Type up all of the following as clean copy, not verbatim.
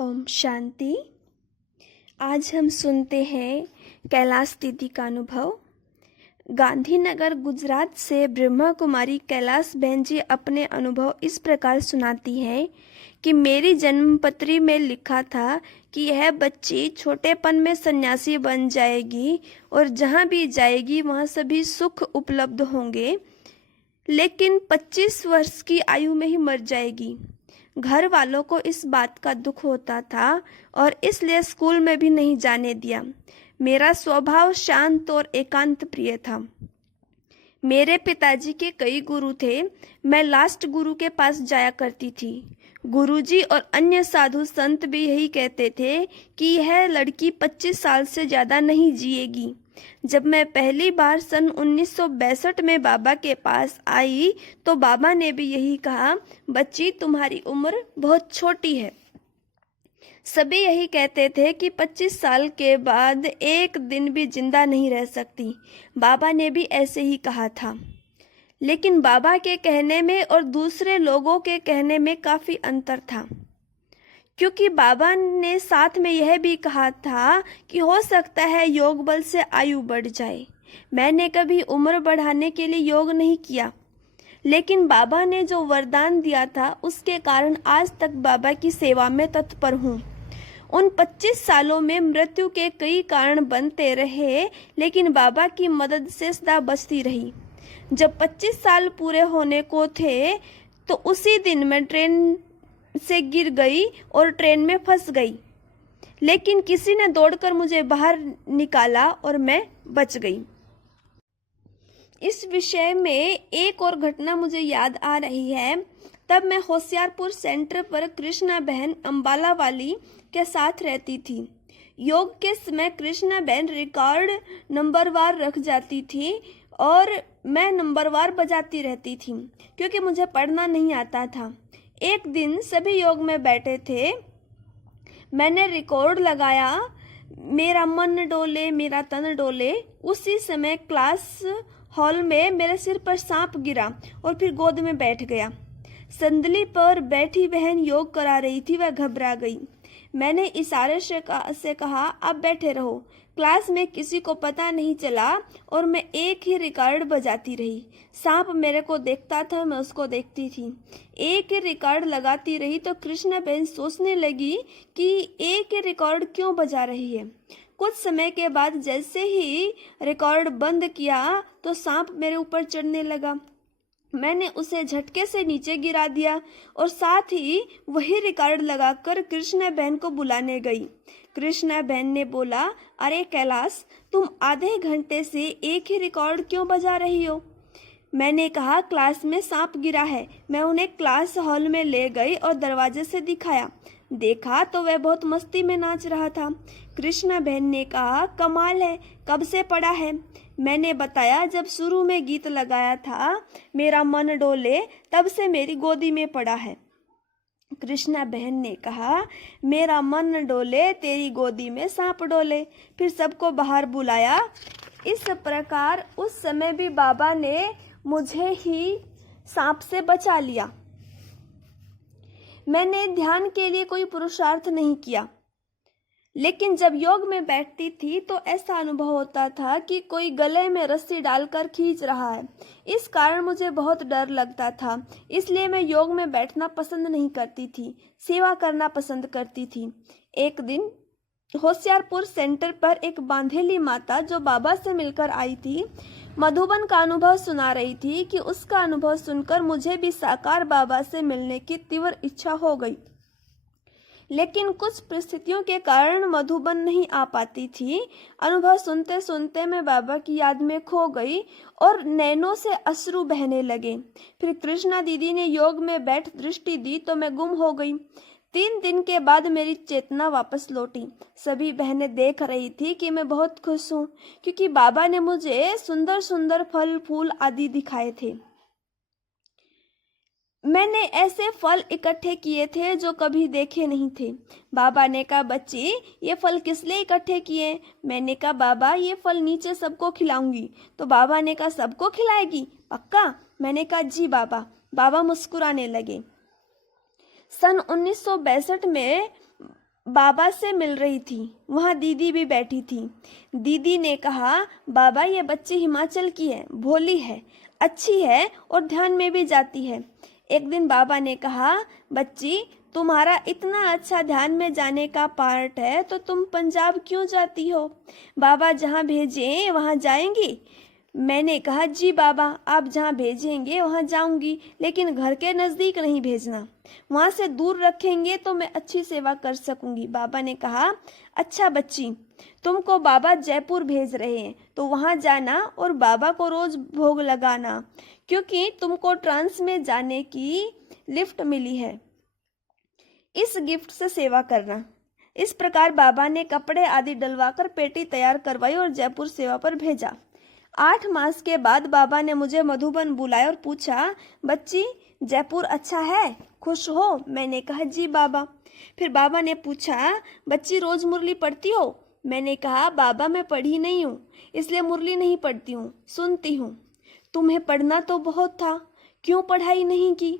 ओम शांति। आज हम सुनते हैं कैलाश दीदी का अनुभव। गांधीनगर गुजरात से ब्रह्मा कुमारी कैलाश बहन जी अपने अनुभव इस प्रकार सुनाती हैं कि मेरी जन्मपत्री में लिखा था कि यह बच्ची छोटेपन में सन्यासी बन जाएगी और जहाँ भी जाएगी वहाँ सभी सुख उपलब्ध होंगे, लेकिन 25 वर्ष की आयु में ही मर जाएगी। घर वालों को इस बात का दुख होता था और इसलिए स्कूल में भी नहीं जाने दिया। मेरा स्वभाव शांत और एकांत प्रिय था। मेरे पिताजी के कई गुरु थे। मैं लास्ट गुरु के पास जाया करती थी। गुरुजी और अन्य साधु संत भी यही कहते थे कि यह लड़की 25 साल से ज़्यादा नहीं जिएगी। जब मैं पहली बार सन 1962 में बाबा के पास आई तो बाबा ने भी यही कहा, बच्ची तुम्हारी उम्र बहुत छोटी है। सभी यही कहते थे कि 25 साल के बाद एक दिन भी जिंदा नहीं रह सकती। बाबा ने भी ऐसे ही कहा था। लेकिन बाबा के कहने में और दूसरे लोगों के कहने में काफ़ी अंतर था, क्योंकि बाबा ने साथ में यह भी कहा था कि हो सकता है योग बल से आयु बढ़ जाए। मैंने कभी उम्र बढ़ाने के लिए योग नहीं किया, लेकिन बाबा ने जो वरदान दिया था उसके कारण आज तक बाबा की सेवा में तत्पर हूँ। उन 25 सालों में मृत्यु के कई कारण बनते रहे, लेकिन बाबा की मदद से सदा बचती रही। जब 25 साल पूरे होने को थे तो उसी दिन मैं ट्रेन से गिर गई और ट्रेन में फंस गई, लेकिन किसी ने दौड़कर मुझे बाहर निकाला और मैं बच गई। इस विषय में एक और घटना मुझे याद आ रही है। तब मैं होशियारपुर सेंटर पर कृष्णा बहन अंबाला वाली के साथ रहती थी। योग के समय कृष्णा बहन रिकॉर्ड नंबरवार रख जाती थी और मैं नंबरवार बजाती रहती थी, क्योंकि मुझे पढ़ना नहीं आता था। एक दिन सभी योग में बैठे थे। मैंने रिकॉर्ड लगाया, मेरा मन डोले मेरा तन डोले। उसी समय क्लास हॉल में मेरे सिर पर सांप गिरा और फिर गोद में बैठ गया। संदली पर बैठी बहन योग करा रही थी, वह घबरा गई। मैंने इशारे से कहा, अब बैठे रहो। क्लास में किसी को पता नहीं चला और मैं एक ही रिकॉर्ड बजाती रही। सांप मेरे को देखता था, मैं उसको देखती थी। एक ही रिकॉर्ड लगाती रही तो कृष्णा बहन सोचने लगी कि एक ही रिकॉर्ड क्यों बजा रही है। कुछ समय के बाद जैसे ही रिकॉर्ड बंद किया तो सांप मेरे ऊपर चढ़ने लगा। मैंने उसे झटके से नीचे गिरा दिया और साथ ही वही रिकॉर्ड लगाकर कृष्णा बहन को बुलाने गई। कृष्णा बहन ने बोला, अरे कैलाश, तुम आधे घंटे से एक ही रिकॉर्ड क्यों बजा रही हो? मैंने कहा, क्लास में सांप गिरा है। मैं उन्हें क्लास हॉल में ले गई और दरवाजे से दिखाया। देखा तो वह बहुत मस्ती में नाच रहा था। कृष्णा बहन ने कहा, कमाल है, कब से पड़ा है? मैंने बताया, जब शुरू में गीत लगाया था मेरा मन डोले, तब से मेरी गोदी में पड़ा है। कृष्णा बहन ने कहा, मेरा मन डोले तेरी गोदी में सांप डोले। फिर सबको बाहर बुलाया। इस प्रकार उस समय भी बाबा ने मुझे ही सांप से बचा लिया। मैंने ध्यान के लिए कोई पुरुषार्थ नहीं किया, लेकिन जब योग में बैठती थी तो ऐसा अनुभव होता था कि कोई गले में रस्सी डालकर खींच रहा है। इस कारण मुझे बहुत डर लगता था, इसलिए मैं योग में बैठना पसंद नहीं करती थी, सेवा करना पसंद करती थी। एक दिन होशियारपुर सेंटर पर एक बांधेली माता जो बाबा से मिलकर आई थी, मधुबन का अनुभव सुना रही थी कि उसका अनुभव सुनकर मुझे भी साकार बाबा से मिलने की तीव्र इच्छा हो गई। लेकिन कुछ परिस्थितियों के कारण मधुबन नहीं आ पाती थी। अनुभव सुनते सुनते मैं बाबा की याद में खो गई और नैनों से अश्रु बहने लगे। फिर कृष्णा दीदी ने योग में बैठ दृष्टि दी तो मैं गुम हो गई। 3 दिन के बाद मेरी चेतना वापस लौटी। सभी बहनें देख रही थी कि मैं बहुत खुश हूँ, क्योंकि बाबा ने मुझे सुंदर सुंदर फल फूल आदि दिखाए थे। मैंने ऐसे फल इकट्ठे किए थे जो कभी देखे नहीं थे। बाबा ने कहा, बच्ची, ये फल किस लिए इकट्ठे किए? मैंने कहा, बाबा, ये फल नीचे सबको खिलाऊंगी। तो बाबा ने कहा, सबको खिलाएगी? पक्का? मैंने कहा, जी बाबा। बाबा मुस्कुराने लगे। सन 1962 में बाबा से मिल रही थी। वहाँ दीदी भी बैठी थी। दीदी ने कहा, बाबा ये बच्ची हिमाचल की है, भोली है, अच्छी है और ध्यान में भी जाती है। एक दिन बाबा ने कहा, बच्ची तुम्हारा इतना अच्छा ध्यान में जाने का पार्ट है तो तुम पंजाब क्यों जाती हो? बाबा जहाँ भेजें वहाँ जाएंगी? मैंने कहा, जी बाबा, आप जहाँ भेजेंगे वहाँ जाऊंगी, लेकिन घर के नज़दीक नहीं भेजना, वहाँ से दूर रखेंगे तो मैं अच्छी सेवा कर सकूंगी। बाबा ने कहा, अच्छा बच्ची, तुमको बाबा जयपुर भेज रहे हैं तो वहाँ जाना और बाबा को रोज भोग लगाना, क्योंकि तुमको ट्रांस में जाने की लिफ्ट मिली है। इस गिफ्ट से सेवा करना। इस प्रकार बाबा ने कपड़े आदि डलवाकर पेटी तैयार करवाई और जयपुर सेवा पर भेजा। 8 मास के बाद बाबा ने मुझे मधुबन बुलाया और पूछा, बच्ची जयपुर अच्छा है, खुश हो? मैंने कहा, जी बाबा। फिर बाबा ने पूछा, बच्ची रोज मुरली पढ़ती हो? मैंने कहा, बाबा मैं पढ़ी नहीं हूँ, इसलिए मुरली नहीं पढ़ती हूँ, सुनती हूँ। तुम्हें पढ़ना तो बहुत था, क्यों पढ़ाई नहीं की?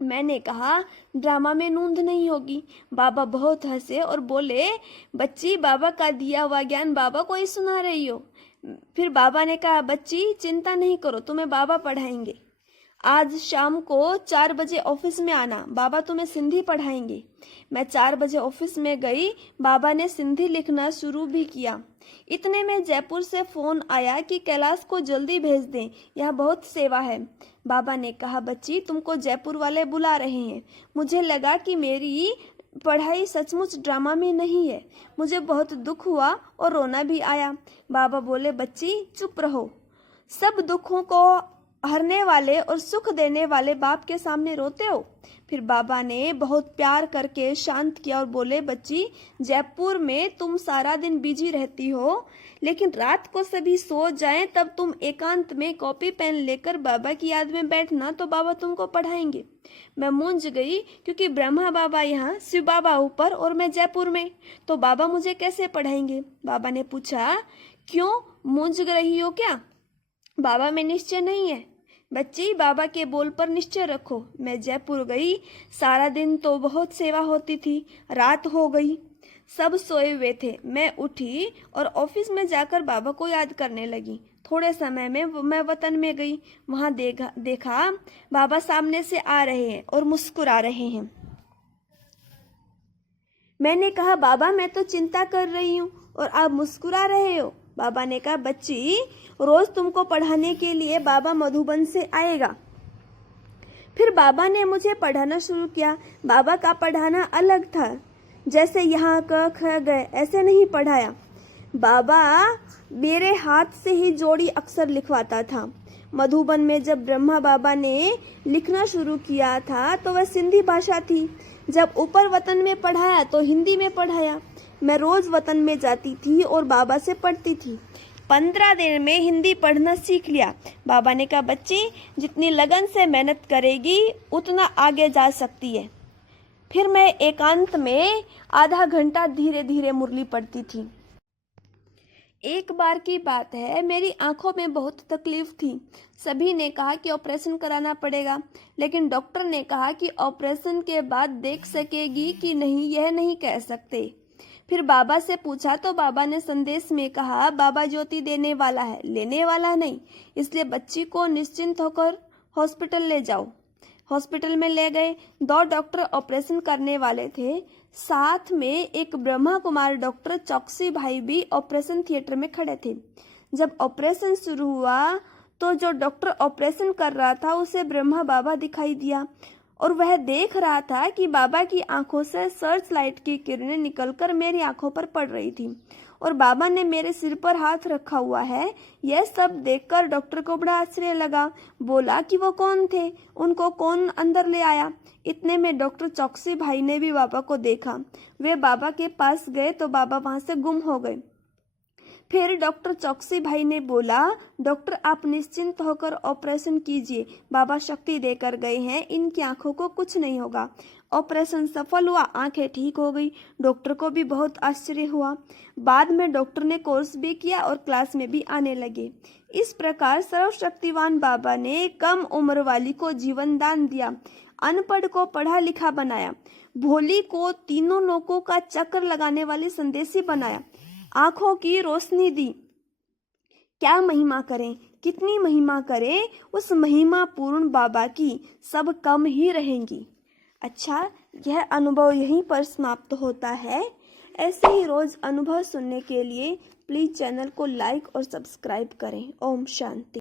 मैंने कहा, ड्रामा में नूंद नहीं होगी। बाबा बहुत हंसे और बोले, बच्ची बाबा का दिया हुआ ज्ञान बाबा को ही सुना रही हो। फिर बाबा ने कहा, बच्ची चिंता नहीं करो, तुम्हें बाबा पढ़ाएंगे। आज शाम को 4 बजे ऑफिस में आना, बाबा तुम्हें सिंधी पढ़ाएंगे। मैं 4 बजे ऑफिस में गई। बाबा ने सिंधी लिखना शुरू भी किया। इतने में जयपुर से फोन आया कि कैलाश को जल्दी भेज दें, यह बहुत सेवा है। बाबा ने कहा, बच्ची तुमको जयपुर वाले बुला रहे हैं। मुझे लगा कि मेरी पढ़ाई सचमुच ड्रामा में नहीं है। मुझे बहुत दुख हुआ और रोना भी आया। बाबा बोले, बच्ची चुप रहो, सब दुखों को हरने वाले और सुख देने वाले बाप के सामने रोते हो? फिर बाबा ने बहुत प्यार करके शांत किया और बोले, बच्ची जयपुर में तुम सारा दिन बिजी रहती हो, लेकिन रात को सभी सो जाएं तब तुम एकांत में कॉपी पेन लेकर बाबा की याद में बैठना तो बाबा तुमको पढ़ाएंगे। मैं मूंझ गई, क्योंकि ब्रह्मा बाबा यहाँ, शिव बाबा ऊपर और मैं जयपुर में, तो बाबा मुझे कैसे पढ़ाएंगे? बाबा ने पूछा, क्यों मूंझ रही हो क्या? बाबा में निश्चय नहीं है। बच्ची बाबा के बोल पर निश्चय रखो। मैं जयपुर गई। सारा दिन तो बहुत सेवा होती थी। रात हो गई, सब सोए हुए थे। मैं उठी और ऑफिस में जाकर बाबा को याद करने लगी। थोड़े समय में मैं वतन में गई। वहां देखा बाबा सामने से आ रहे हैं और मुस्कुरा रहे हैं। मैंने कहा, बाबा मैं तो चिंता कर रही हूँ और आप मुस्कुरा रहे हो। बाबा ने कहा, बच्ची रोज तुमको पढ़ाने के लिए बाबा मधुबन से आएगा। फिर बाबा ने मुझे पढ़ाना शुरू किया। बाबा का पढ़ाना अलग था, जैसे यहाँ क ख ग ऐसे नहीं पढ़ाया। बाबा मेरे हाथ से ही जोड़ी अक्षर लिखवाता था। मधुबन में जब ब्रह्मा बाबा ने लिखना शुरू किया था तो वह सिंधी भाषा थी। जब ऊपर वतन में पढ़ाया तो हिंदी में पढ़ाया। मैं रोज वतन में जाती थी और बाबा से पढ़ती थी। 15 दिन में हिंदी पढ़ना सीख लिया। बाबा ने कहा, बच्ची जितनी लगन से मेहनत करेगी उतना आगे जा सकती है। फिर मैं एकांत में आधा घंटा धीरे धीरे मुरली पढ़ती थी। एक बार की बात है, मेरी आंखों में बहुत तकलीफ थी। सभी ने कहा कि ऑपरेशन कराना पड़ेगा, लेकिन डॉक्टर ने कहा कि ऑपरेशन के बाद देख सकेगी कि नहीं, यह नहीं कह सकते। फिर बाबा से पूछा तो बाबा ने संदेश में कहा, बाबा ज्योति देने वाला है, लेने वाला नहीं, इसलिए बच्ची को निश्चिंत होकर हॉस्पिटल ले जाओ। हॉस्पिटल में ले गए। 2 डॉक्टर ऑपरेशन करने वाले थे। साथ में एक ब्रह्मा कुमार डॉक्टर चौकसी भाई भी ऑपरेशन थिएटर में खड़े थे। जब ऑपरेशन शुरू हुआ तो जो डॉक्टर ऑपरेशन कर रहा था उसे ब्रह्मा बाबा दिखाई दिया और वह देख रहा था कि बाबा की आंखों से सर्च लाइट की किरणें निकलकर मेरी आंखों पर पड़ रही थी और बाबा ने मेरे सिर पर हाथ रखा हुआ है। यह सब देखकर डॉक्टर को बड़ा आश्चर्य लगा। बोला कि वो कौन थे, उनको कौन अंदर ले आया। इतने में डॉक्टर चौकसी भाई ने भी बाबा को देखा। वे बाबा के पास गए तो बाबा वहां से गुम हो गए। फिर डॉक्टर चौकसी भाई ने बोला, डॉक्टर आप निश्चिंत होकर ऑपरेशन कीजिए, बाबा शक्ति देकर गए हैं, इनकी आंखों को कुछ नहीं होगा। ऑपरेशन सफल हुआ, आंखें ठीक हो गई। डॉक्टर को भी बहुत आश्चर्य हुआ। बाद में डॉक्टर ने कोर्स भी किया और क्लास में भी आने लगे। इस प्रकार सर्वशक्तिवान बाबा ने कम उम्र वाली को जीवन दान दिया। अनपढ़ को पढ़ा लिखा बनाया, भोली को तीनों लोकों का चक्कर लगाने वाली संदेशी बनाया, आंखों की रोशनी दी। क्या महिमा करें, कितनी महिमा करें उस महिमा पूर्ण बाबा की, सब कम ही रहेंगी। अच्छा, यह अनुभव यहीं पर समाप्त होता है। ऐसे ही रोज अनुभव सुनने के लिए प्लीज चैनल को लाइक और सब्सक्राइब करें। ओम शांति।